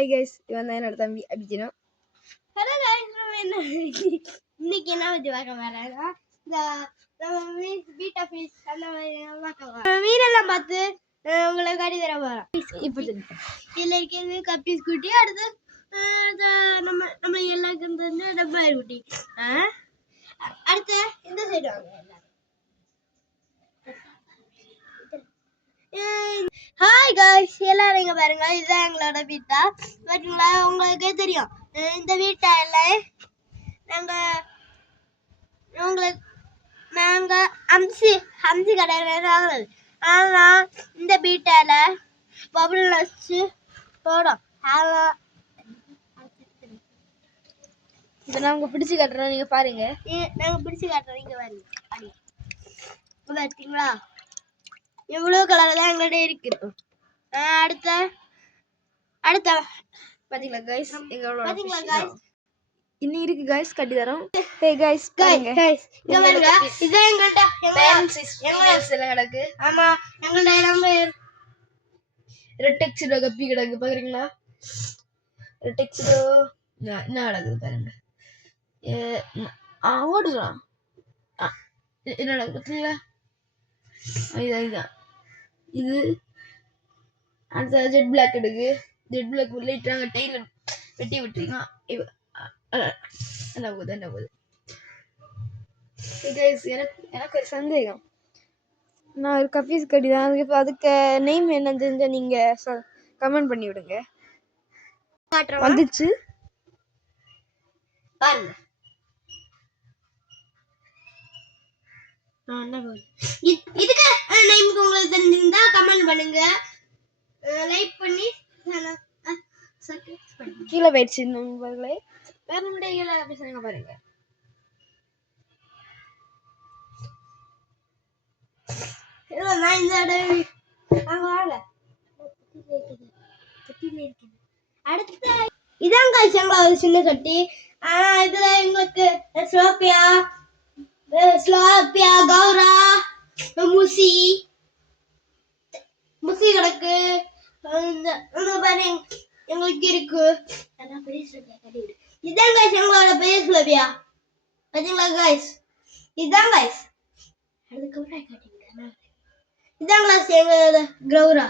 Hi guys, இவன் தான் என்னோட தம்பி அபிஜினோ. ஹலோ கைஸ், இன்னைக்கு என்ன வச்சு பார்க்க வரேன்னா இந்த நம்ம பீட்டா ஃபிஷ் அந்த மாதிரி பார்க்க மீனெல்லாம் பார்த்து உங்களை காட்டி தர போகிறோம். இப்போ இதில் இருக்கிறது கப்பீஸ் குட்டி, அடுத்து நம்ம எல்லாருக்கும் வந்து டப்பா குட்டி. அடுத்து இந்த சைடு வாங்க எல்லாரும். ஹாய் காய்ஸ், எல்லாரும் இங்க பாருங்க, இதுதான் எங்களோட வீட்டா. பாத்தீங்களா, உங்களுக்கே தெரியும் இந்த வீட்டா எல்லாம் நாங்க அம்சி கடையில. ஆனா இந்த வீட்டால பபுள் வச்சு போடும். இதை நாங்க பிடிச்சு காட்டுறோம், நீங்க பாருங்க. நாங்க பிடிச்சு காட்டுறோம், இங்க பாருங்க. பார்த்தீங்களா, எவ்வளவு கலர் தான் எங்கள்கிட்ட இருக்கு. அடுத்த பாத்தீங்களா கைஸ், எங்களோட பாத்தீங்களா guys? இன்னும் இருக்கு கைஸ், கட்டி தரோம். ஹே கைஸ், பாருங்க. இங்க பாருங்க, இதான் எங்கள்கிட்ட எல்லாம் கிடக்கு. ஆமா, எங்கள்கிட்ட நம்ம ரெட்டெக்ஸிடோ கப்பி கிடக்கு, பாக்குறீங்களா? ரெட்டெக்ஸிடோ என்ன கிடக்குது பாருங்க. ஓடுறான். என்ன பார்த்தீங்களா? இதுதான் இது. அடுத்த ஜெட் பிளாக் எடுக்கு. ஜெட் பிளாக் லைட்டாங்க டெய்லர் வெட்டி விட்டுருக்கோம். என்ன போகுது எனக்கு ஒரு சந்தேகம். நான் ஒரு கப்பீஸ் கட்டி தான், அதுக்கு நேம் என்ன தெரிஞ்சா நீங்க கமெண்ட் பண்ணி விடுங்க. வந்துச்சு பாருங்க. இதுக்கு நேமுக்கு உங்களுக்கு தெரிஞ்சிருந்தா கமெண்ட் பண்ணுங்க, லைக் பண்ணி கீழே போயிடுச்சு நண்பர்களே. வேற முடியல பேசுறாங்க பாருங்க. அடுத்த இதான் காய்ச்சங்களா ஒரு சின்ன சட்டி. இதுல எங்களுக்கு ஸ்லோப்பியா கௌரா முசி கிடக்கு. எங்களுக்கு இருக்கு. இதான் காய்ஸ் எங்களோட பெரிய ஸ்லோப்பியா. பாத்தீங்களா காய்ஸ், இதான் காய்ஸ். இதான் காய்ஸ் எங்களோட கௌரா,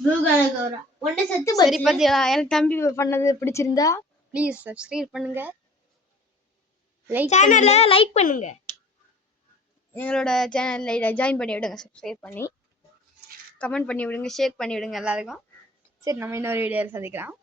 ப்ளூ கலர் கௌரா. ஒண்ணு செத்து போச்சு. சரி பாத்தீங்களா, எனக்கு தம்பி பண்ணது பிடிச்சிருந்தா ப்ளீஸ் சப்ஸ்கிரைப் பண்ணுங்க, சேனலை லைக் பண்ணுங்க, எங்களோட சேனல்ல ஜாயின் பண்ணி விடுங்க, சப்ஸ்கிரைப் பண்ணி கமெண்ட் பண்ணி விடுங்க, ஷேர் பண்ணி விடுங்க எல்லாருக்கும். சரி, நம்ம இன்னொரு வீடியோவில் சந்திக்கலாம்.